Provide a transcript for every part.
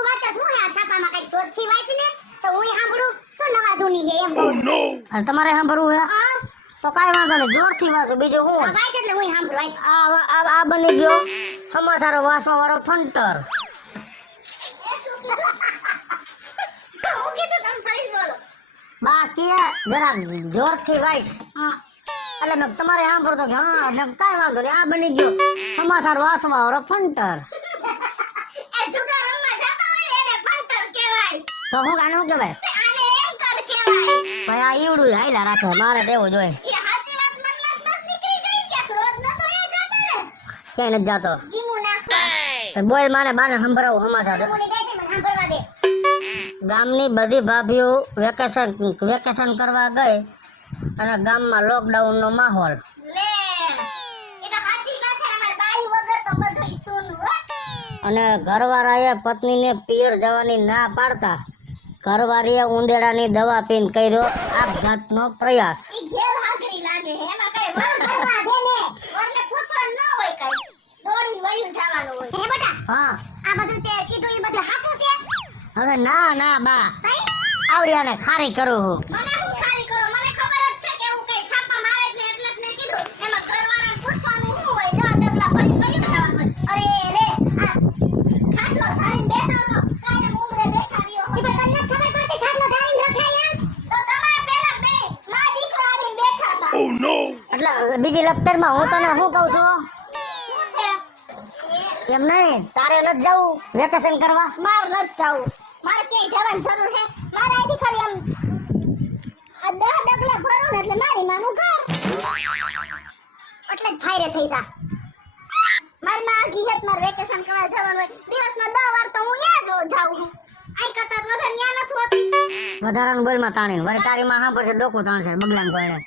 હું વાંચા છું આ છાપામાં કઈ જોસ્તી વાંચ ને તો હું સાંભળું શું નવા જૂની છે એમ કહું છું. અને તમારે સાંભળવું હે હા તો કાઈ વાંધો નહીં, જોરથી વાંચો. બીજું હું વાંચ એટલે હું સાંભળું. આ બની ગયો સમાચાર વાંચવા વાળો ફંટર. હું કીધું તમે ફરી બોલો. બાકી જરા જોરથી વાંચ. હા એટલે મેં તમારે સાંભળતો કે હા મેં કાઈ વાંધો નહીં, આ બની ગયો સમાચાર વાંચવા વાળો ફંટર. એ જુગાર રમવા જતા હોય ને એને ફંટર કહેવાય. તો હું કાનું કહેવાય આને એમ કર કહેવાય. ભાઈ આ ઈવડું હાઈલા રાખે, મારે તેવું જોઈએ. એ સાચી વાત મનમાં જ નથી નીકળી ગઈ કે રોજ નતો એ જતો ને ક્યાંય નથી જાતો. ગીમું નાખો. તો બોલ મારે બાને સંભળાવું સમાચાર. ગીમું ની ગાય મને સાંભળવા દે. ગામની બધી ભાભીઓ વેકેશન કરવા ગઈ અને ગામમાં લોકડાઉનનો માહોલ. લે એ તો સાચી વાત છે. અમાર બાઈ વગર તો બધુંય સૂનું હો. અને ઘરવાળાએ પત્નીને પિયર જવાની ના પાડતા ઘરવાળીએ ઉંદેડાની દવા પીને કર્યો આપઘાતનો પ્રયાસ. ઈ ઘેર હાજરી લાગે હે. એમાં કઈ વળ કરવા દે ને. વળને પૂછવાનું ન હોય કઈ. દોડીને વયું જવાનું હોય. હે બેટા હા આ બધું તે કીધું ઈ બધું સાચું છે? હવે ના બા તઈ આવડિયાને ખારી કરું હું. મને હું ખાલી કરો. મને ખબર જ છે કે એવું કઈ છાપામાં આવે છે એટલે જ મેં કીધું. એમાં ઘરવાળાને પૂછવાનું શું હોય? દવા ડગલા ભરીને વયું જવાનું હોય. અરે રે આ ખાટલો ધારીને બેઠા તો કાયમ ઉંમરે બેઠા રહ્યો હોય. પણ તમને ખબર પડતી ખાટલો ધારીને રખાય એમ? તો તમે પેલા બે માં દીકરો આવીને બેઠા હતા. એટલે બીજી લપતરમાં હું તને શું કહું છું શું છે? એમ નહીં, તારે નથી જવું વેકેશન કરવા? માર નથી જાવું. મારે ક્યાંય જવાની જરૂર છે? મારે અહીંથી ખાલી આમ આ 10 ડગલા ભરો ને એટલે મારી માનું ઘર. એટલે જ ફાયરે થઈ જા. મારી માં આગી હેત માર વેકેશન કરવા જવાનું હોય. દિવસમાં 10 વાર તો હું યા જો જાઉં છું. આઈ કરતા વધારે ન્યા નથી હોતી. વધારાનું બોલમાં તાણીને વળી તારી માં સાંભળશે ડોકું તાણશે બગલાને કોઈને.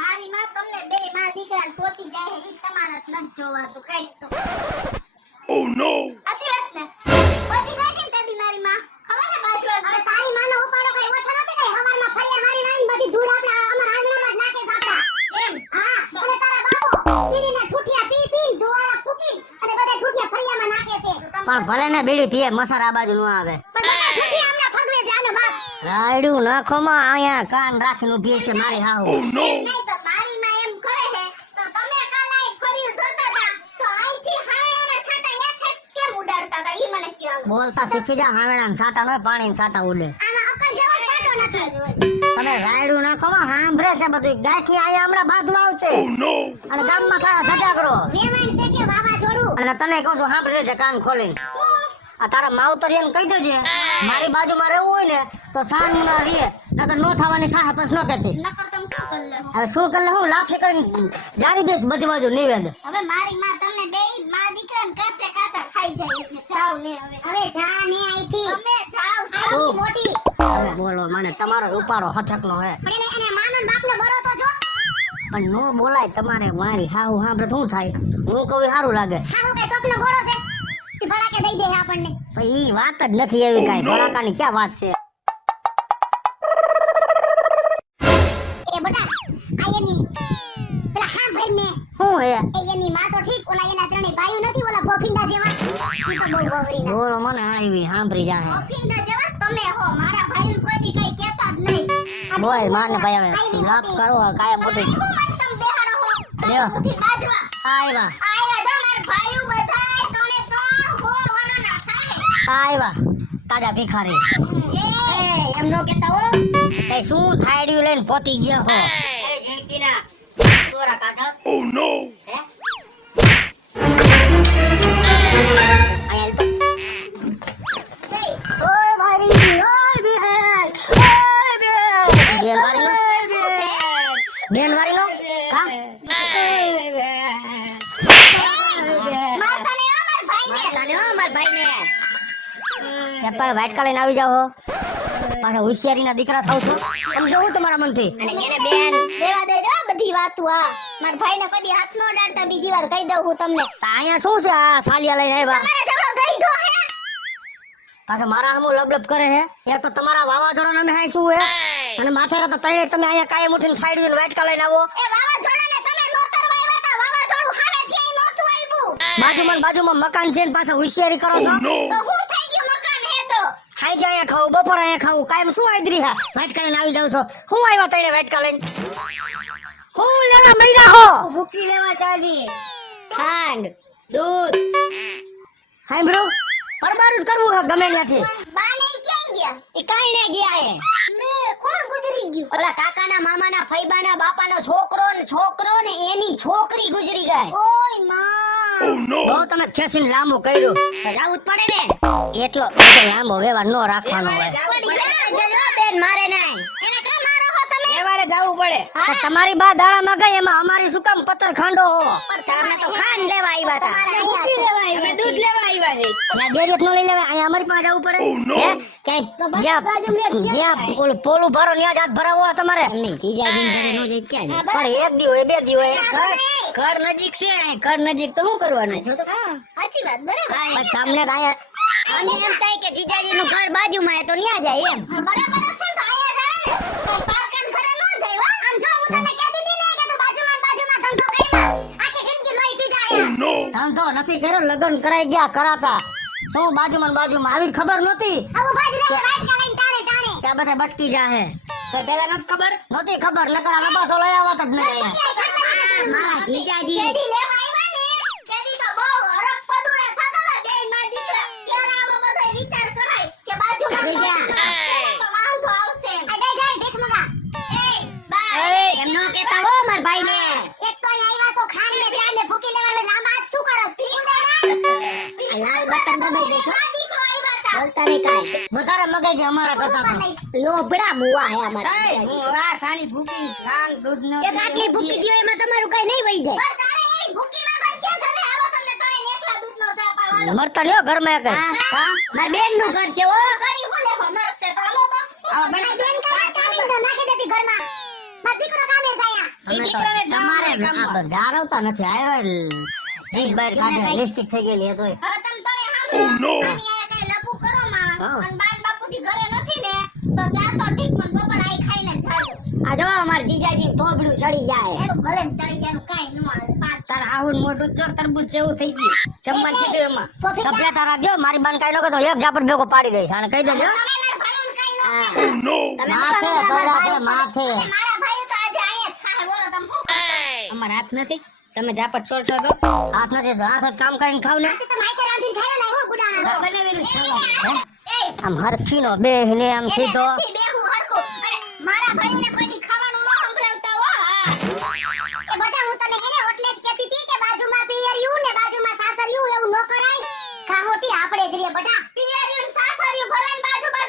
મારી માં તમને બે માં દીકરાને પોતી જાય છે. ઈ તમારે જ નથી જોવાતું કાંઈક તો. Oh no! સાચી વાત ને? પોતી થાય કે ને તેદી મારી માં ખબર ને બાજુ હવે તારી માનો ઉપાડો કઈ ઓછો નથી કઈ. હવારમાં ફળિયા મારી નાઈને બધી ધૂળ આપણે અમાર આંગણામાં જ નાખે જાતા. એમ હા. અને તારા બાપો પીરીને ઠૂઠિયા પી ધોવાળા ફૂકી અને બધા ઠૂઠિયા ફળિયામાં નાખે છે. પણ ભલે ને બીડી પીએ મસાર આ બાજુ ન આવે. પણ બધા ઠૂઠિયા હમણાં ફગવે છે આનો બાપ. રાયડું નાખોમાં અહીંયા કાન રાખીને ઊભી છે મારી હાહુ. Oh no! નહીં તો મારી માં એમ કરે છે તો તમે કાલ આઈ ફળિયું જોતા હતા તો અહીંથી હાયડાના છાંટા યાદ કેમ ઉડાડતા હતા ઈ મને કહો. બોલતા શીખી જા, હાવેડા છાટા ન પાણી છાટા ઉડે. આમાં અકલ જેવો સાટો નથી. તમે રાયડું નાખોમાં સાંભળે છે બધું. ગાંઠની આયા હમણાં બાંધવા આવશે Oh no! અને ગામમાં થયા સજાગરો. વેવાણ છે કે વાવાઝોડું. અને તને કહું છું સાંભળે છે કાન ખોલીને. આ તારા માવતરિયાને કહી દેજે મારી બાજુમાં રહેવું હોય ને તો સાંજ ના રીએ નકર નો થવાની થાય પછી નો કહેતી. નકર તમે શું કરી લે. હવે શું કરે હું લાઠી કરીને જાડી દઈશ બધી બાજુ નિવેદ. હવે મારી માં તમને બેય માં દીકરાને કાચે કાચા ખાઈ જાય એટલે જાવ ને હવે જા ને અહીંથી તમે જાવ ઓ. મોટી. તમે બોલો મને તમારો ઉપાડો હથકનો હે પણ એને માનો ને બાપનો બરો તો જો. પણ નો બોલાય તમારે. મારી હાહુ સાંભળે શું થાય? હું કહું સારું લાગે. હા હું કઈ તોપનો ગોળો છે તે ભડાકે દઈ દે આપણને. પણ ઈ વાત જ નથી એવી કાંઈ. ભડાકાની ક્યાં વાત છે? એ બટા આ એની પેલા હા ભાઈ ને શું હે? એ એની માં તો ઠીક ઓલા એના ત્રણેય ભાઈઓ નથી ઓલા ગોફિંદા જેવા ઈ તો બહુ ગોવરી ના. બોલો મને આવી સાંભળી જાય. ગોફિંદા જેવા તમે હો. મારા ભાઈઓ કોઈ દી કઈ કહેતા જ નહીં. બોલ માને ભાઈ હવે લાપ કરો કાયમ મોટી. હું મત તમે બેહાડો હો. લ્યો. ઉઠી બાજવા આવ્યા આયા જો મારા ભાઈઓ બધાય તણે ત્રણ હો વનાના થાય. આવ્યા તાજા ભિખારી. એ એમ નો કેતા હો તે શું થાયડ્યું લઈને પોતી ગયા હો. એ ઝીણકીના દોરા કાઢસ. Oh no! હે આયા તો ઓય મારી ઓય બેન ઓય બેન વારી નો હા મારતા ને અમાર ભાઈને. તને હો માર ભાઈને કેતા વ્હાઈટ કલર લઈને આવી જાવ હો. પાછા હોશિયારીના દીકરા થાવ છો. સમજો હું તમારા મનથી. અને કેને બેન દેવા દેજો આ બધી વાતો. આ માર ભાઈને કદી હાથ નો ડાળતા બીજી વાર કહી દઉં હું તમને. તો અહીંયા શું છે આ સાલિયા લઈને આવ્યા? તમારે જબડો ગઈઢો હે. પાછા મારા હમુ લબલબ કરે હે. એ તો તમારા વાવાઝોડા ને હાય શું હે? અને માથે તો તઈ તમે અહીંયા કાયમ ઉઠીને સાઈડ વ્હાઈટ કલર લઈને આવો. એ વાવાઝોડાને તમે નોતર વાવ્યા તા. વાવાઝોડું હામે છે ઈ નોતું આવ્યું. બાજુમાં મકાન છે ને પાછા હોશિયારી કરો છો. Oh no! તો હું થઈ ગયું મકાન હે તો ખાઈ જાય ખાવું બપોર અહીંયા ખાવું કાયમ શું આદરી હા વાટકા લઈને આવી જાવ છો હું આવ્યા તઈને વાટકા લઈને હું લેવા મૈરા હો ભૂકી લેવા ચાલી ખાંડ દૂધ સાંભળો પરબારું જ કરવું હે ગમે ત્યાંથી બા ને ક્યાં ગયા એ કાઈ ને ગયા હે મે કોણ ગુજરી ગયું ઓલા કાકાના મામાના ફઈબાના બાપાનો છોકરો ને એની છોકરી ગુજરી ગઈ ઓય માં Oh no! બહુ તમે ખેસીને લાંબુ કર્યું તો જાવું જ પડે ને એટલો બધો લાંબો વ્યવહાર નો રાખવાનો હોય બેન મારે નહીં એને કા મારો હો તમે વ્યવહારે જાવું પડે તો તમારી બા દાડામાં ગઈ એમાં અમારી શું કામ પત્તર ખાંડો હો પણ તમને તો ખાંડ લેવા આવ્યા હતા તમારે ભૂકી લેવા અમે દૂધ લેવા આવ્યા છે ત્યાં ડેરી નો લઈ લેવા અહીંયા અમારી પાસે જવું પડે Oh no! હે ક્યાંય જ્યાં ઓલું પોલું ભરો ત્યાં જ હાથ ભરાવો હોય તમારે નહીં જીજાજીને ઘરે નો જઈ ક્યાં જાય પણ એક દી હોય બે દી હોય ઘર નજીક છે ઘર નજીક તો શું કરવાનું જો તો સાચી વાત બરાબર તમને અને એમ થાય કે જીજાજી નું ઘર બાજુમાં તો ન્યા જાય એમ બરાબર છે તો આયા જાય ને તો પારકાન ઘરે નો જાય હો આમ જો હું તને કહેતી હતી ને કે તું બાજુમાં ધંધો કરીમાં આખી જિંદગી લોહી પી જાય Oh no! ધંધો નથી કર્યો લગ્ન કરાઈ ગયા કરાતા શું બાજુમાં ને બાજુમાં આવી ખબર નહોતી આવું ભાજ રે વાઈટ કા લઈને તારે તારે કે આ બધા બટકી જાહે તો પેલા નથી ખબર નહોતી ખબર નકર આ લબાસો લઈ આવત જ નહીં અહીંયા મારા જીજાજી જેડી લેવા આવ્યા ને જેડી તો બહુ હરખ પદુડા થતા બે માં દીકરા ત્યારે આવો બધો વિચાર કરાય કે બાજુમાં થઈ ગયા. તો વાંધો આવશે આ બે જાય ભીખ મગા એ બા એમ નો કહેતા હો માર ભાઈને એક તો અહીં આવ્યા છો ખાન ને ચાર ને ભૂકી લેવાનું લાંબા હાથ શું કરો પીવું દેવા લાલ બટન દબાઈ દેશો આ દીકરો આવ્યા હતા બોલતા નહીં કાઈ વધારે મગજ અમારા કરતા તો લોભડા મુવા હે અમારા એક આટલી ભૂકી દ્યો એમાં તમારું કઈ નહીં વહી જાય પણ તારે એવી ભૂકી ના બન કે ઘરે આવો તમને ત્રણે એકલા દૂધનો ચા પાવાનો મરતા લ્યો ઘરમાં એક હા માર બેન નું ઘર છે હો કરી હું લેવો મરશે તો હાલો તો આ બેન કયા ચાલીને તો નાખી દેતી ઘરમાં માર દીકરો કામે જાયા અમે તો તમારે આ જાળવતા નથી આવ્યો જીભ બહાર કાઢે લિસ્ટિક થઈ ગયેલી તોય હવે તમે તણે Oh સાંભળો no! આની આયા કઈ લપુ કરો માં હા. અને બાન બાપુજી ઘરે નથી ને તો ચા તો ઠીક પણ બપોર આઈ ખાઈને જ જાજો આ જો અમાર જીજાજી તોબડું ચડી જાય એનું ભલે ને ચડી જાય કાઈ નો આવે પાંચ તાર આવું મોટું ચોર તરબૂચ જેવું થઈ ગયું જમવા કીધું એમાં સપ્લેતા રાખજો મારી બાન કાઈ નો કહેતો એક ઝાપટ ભેગો પાડી દઈશ અને કહી દેજો તમે મારા ભાઈઓને કાઈ નો Oh no! માથે તોડા છે માથે મારા ભાઈઓ તો આજે આયા જ ખાહે બોલો તમે શું કરશો અમાર હાથ નથી તમે ઝાપટ છોડશો તો હાથ નથી તો હાથ જ કામ કરીને ખાવ ને આ તો તમે આઈતે રાંધીને ખાયો ને હું ગુડાણા છો બનાવેલું જ એ, ખાવાનું એ, આમ હરખીનો બેહને આમ એને સીધો નથી બેહું હરખું. અને મારા ભાઈઓને કોઈ દી ખાવાનું ન સંભળાવતા હો. હા. એ બટા હું તને હેને એટલે જ કહેતી હતી કે બાજુમાં પિયરિયું ને બાજુમાં સાસરિયું એવું ન કરાય. ખાહોટી આપણે જ રે બટા. પિયરિયું ને સાસરિયું ભલે ને બાજુ રહ્યો.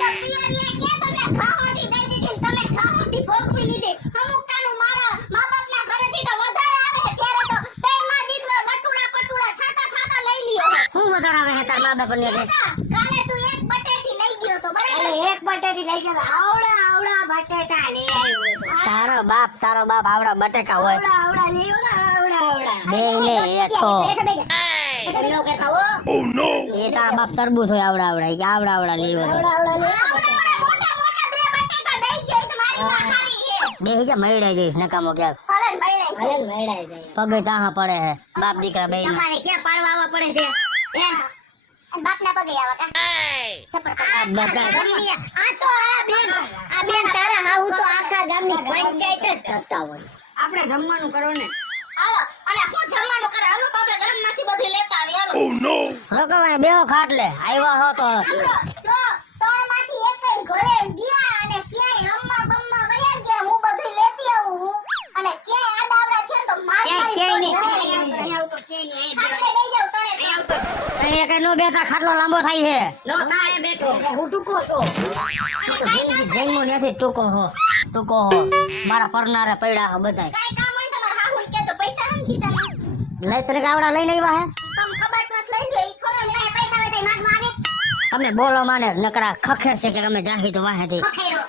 તો પિયરિયે કે તમને ખાહોટી દઈ દીધી ને તમે ખાહોટી ભોગવી લીધી. અમુક કાનું મારા મા બાપના ઘરેથી તો વધારે આવે ત્યારે તો બેનમાં દીકરો લટુડા પટુડા થાતા લઈ લ્યો. શું વધારે આવે હે તાર મા બાપ ને બેટા, કાલે તું એક બટેટી લઈ ગયો તો બરાબર. એક બટેટી લઈ ગયો આવડા બટેટા લઈ આવ્યો તારો બાપ આવડા બટેકા હોય બે ને એઠો એનો કહેતા હો. Oh no! એ તારા બાપ તરબૂચ હોય આવડા કે આવડા લેવો તો મોટા બે બટેટા દઈ ગયો તો મારી માં ખાવી હે. બે જા મૈડાઈ જઈશ નકામો ક્યાંક ભલે ને ભલે. પગે ચાહા પડે હે બાપ દીકરા બે તમારે ક્યાં પાડવા આવવા પડે છે હે અને બાપના પગે આવા કા સપોર્ટ આ તો આ બેન તારા હાઉ તો આખા ગામની પંચાયત જ કરતા હોય. આપણે જમવાનું કરો ને હાલો અને શું જમવાનું કરે હાલો તો આપણે ગામમાંથી બધું લેતા આવીએ હાલો. Oh no! લોકો ભાઈ બેહો ખાટલે આવ્યા હો તો હાલો, જો ત્રણમાંથી એકેય ઘરે ગયા અને ક્યાંય રમવા બમવા વયા ગયા હું બધું લેતી આવું હું અને ક્યાંય આડાવડા થયા તો માર ખાટલે બેહી જાવ તણે કઈ કઈ નો બેઠા ખાટલો લાંબો થાય છે નો થાય બેઠો હું ટૂંકો છો તો જિંદગી જન્મો નથી ટૂંકો હો મારા પરનારે પડ્યા હો બધાય કાઈ કામ હોય તો મારા હાહુને કે તો પૈસા નથી તારા લઈ તને આવડા લઈને આવ્યા હે તમ કબાટમાં લઈ લે ઈ થોડો લે પૈસા હોય તો માગવા આવે તમે બોલો માને નકરા ખખેર છે કે અમે જાહી તો વાહેથી ખખેરો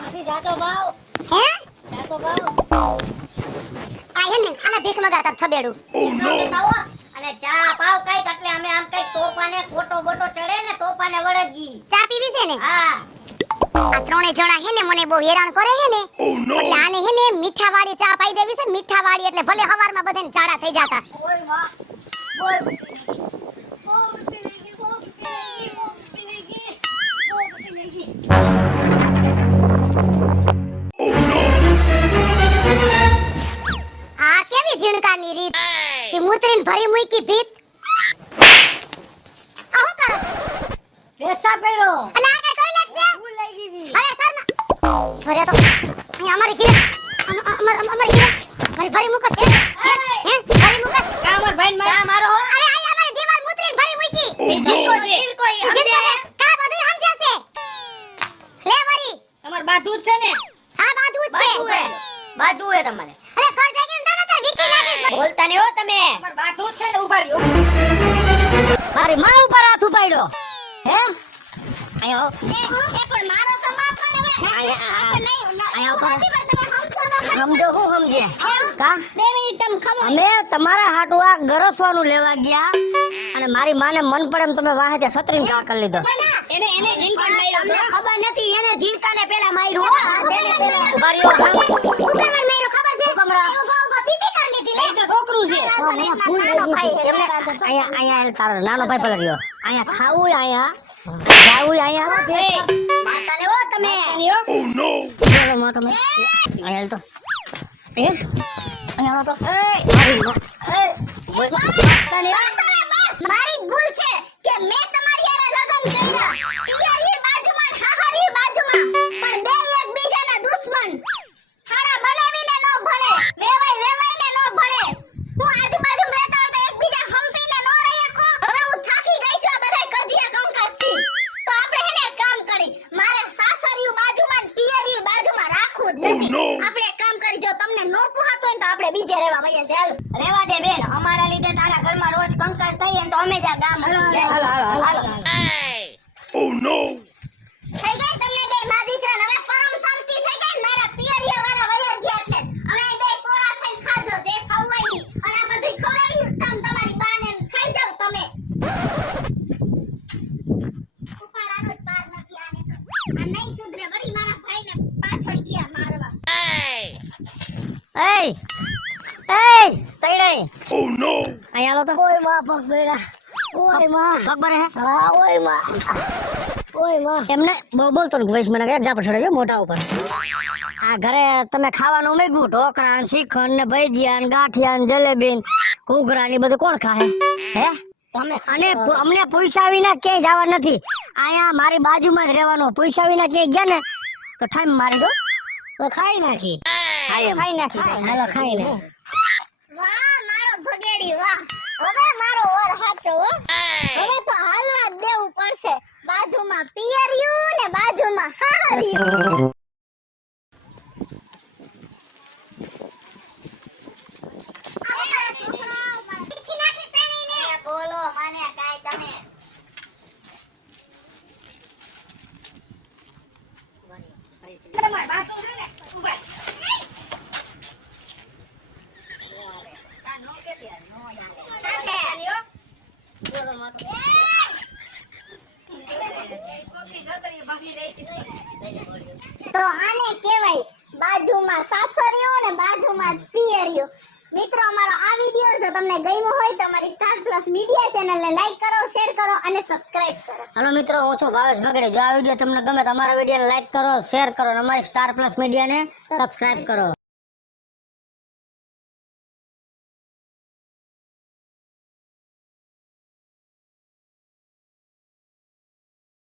પછી જાતો ભાવ હે જાતો ભાવ આ હે ને આને ભીખ મગાતા થબેડું Oh no! અને ચા પાવ કઈક એટલે અમે આમ કઈક તોફાને ખોટો બોટો ચડે ને તોફાને વળગી ચા પીવી છે ને હા આ ત્રણે જણા હે ને મને બહુ હેરાન કરે હે ને Oh no! એટલે આને હે ને મીઠા વાળી ચા પાઈ દેવી છે મીઠા વાળી એટલે ભલે હવારમાં બધાને ચાડા થઈ જાતા ઓય વાહ પેશાબ કર્યો અલા આ ટોયલેટ છે ભૂલ લાગી ગઈ અરે સર ભરે તો અહીં અમારી ઘરે અમારી ઘરે ભરી મૂકો છે હે ભરી મૂકો કા અમાર ભાઈ માં મારો અરે અહીં અમારી દીવાલ મુતરીને ભરી મૂકી Oh જીકો no! છે કોઈ સમજે કા બધું સમજે છે લે વરી તમાર બાધું જ છે ને હા બાદુ જ છે બાધું હે તમારે અરે કર બેગીને તને તો વીખી નાખીશ બોલતા નહીં હો તમે તમાર બાધું જ છે ને ઉભા રહ્યો મારી માં ઉપર હાથ ઉપાડ્યો હે આયો એ પણ મારો તો માફ કરે હવે આયા ઉપર તમે સમજો હું સમજે કા 2 મિનિટ તમે ખમો અમે તમારા હાટુ આ ગરસવાનું લેવા ગયા અને મારી માને મન પડે એમ તમે વાહે ત્યાં સતરીને કા કરી લીધો એને જીનકાને માર્યો તમને ખબર નથી એને જીનકાને પેલા માર્યો તેને પેલા ઉભા રહ્યો ઉપરમાં મારો ખબર છે ઉભા પીપી કરી લીધી લે એ તો છોકરું છે નાનો ભાઈ એમને અહીંયા તારો નાનો ભાઈ પેલા રહ્યો અહીંયા ખાવું અહીંયા જાવું અહીંયા માતાને હો તમે Oh no! બોલો મોટો મે અહીંયા તો એ અહીંયા તો બોલ માતાને બસ મારી ભૂલ છે કે મેં તમારી હારે લગન કર્યા પિયરી બાજુમાં હાહારી બાજુમાં પણ બે એકબીજાના દુશ્મન હાડા બનાવીને નો ભળે વેવાઈને નો ભળે હું આજુબાજુ રહેતા હોય તો એકબીજા હંપીને નો રહી શકો હવે હું થાકી ગઈ છું આ બધા કજિયા કંકાસથી તો આપણે હેને એક કામ કરી મારે સાસરિયું બાજુમાં ને પિયરિયું બાજુમાં રાખવું જ નથી no. આપણે એક કામ કરી જો તમને નો પુહાતો હોય ને તો આપણે બીજે રહેવા વયા ચાલો રેવા દે બેન અમારા લીધે તારા ઘરમાં રોજ કંકાસ થઈએ ને તો અમે ત્યાં ગામ હાલો Oh no! થઈ ગઈ તમને બે માં દીકરાને હવે પરમ શાંતિ થઈ ગઈ ને મારા પિયરિયા વાળા વયા ગયા એટલે હવે આ બે કોરા થઈને ખાજો જે ખવાય અને આ બધું ખવડાવી તમ તમારી બાને ખાઈ જાવ તમે ઉપાડાનો જ પાર નથી આને આ નહીં સુધરે વળી મારા ભાઈને પાછળ ગયા મારવા એય એય તૈડે Oh no! અહીંયા આલો તો ઓય માં પગ બેડા ઓય માં પગ બરે હે હા ઓય માં એમને બોલતો ને વૈશ મને એક જાપડ છોડ્યો મોટા ઉપર આ ઘરે તમે ખાવાનું મેગું ઢોકળા ને શ્રીખંડ ને ભજીયા ને ગાંઠિયા ને જલેબી ને ઘૂઘરા ને બધું કોણ ખાય હે અને અમને પૈસા વિના ક્યાંય જવા નથી અહીંયા મારી બાજુમાં જ રહેવાનું પૈસા વિના ક્યાંય ગયા ને તો ઠાઈમ મારી દો તો ખાઈ નાખી ખાઈ નાખી હાલો ખાઈ ને વાહ મારો ભગેડી વાહ હવે મારો ઓર હાચો હો હવે તો હાલવા જ દેવું પડશે બાજુમાં પિયરિયું ને બાજુમાં હાહરિયું બોલો મને કાઈ તમે તો આને કહેવાય બાજુમાં સાસરિયું ને બાજુમાં પિયરિયું મિત્રો અમારો આ વિડિયો જો તમને ગમ્યો હોય તો અમારી સ્ટાર પ્લસ મીડિયા ચેનલને લાઈક કરો શેર કરો અને સબસ્ક્રાઇબ કરો હાલો મિત્રો હું છું ભાવેશ ભગડે જો આ વિડિયો તમને ગમે તો અમારા વિડિયોને લાઈક કરો શેર કરો અને અમારી સ્ટાર પ્લસ મીડિયાને સબસ્ક્રાઇબ કરો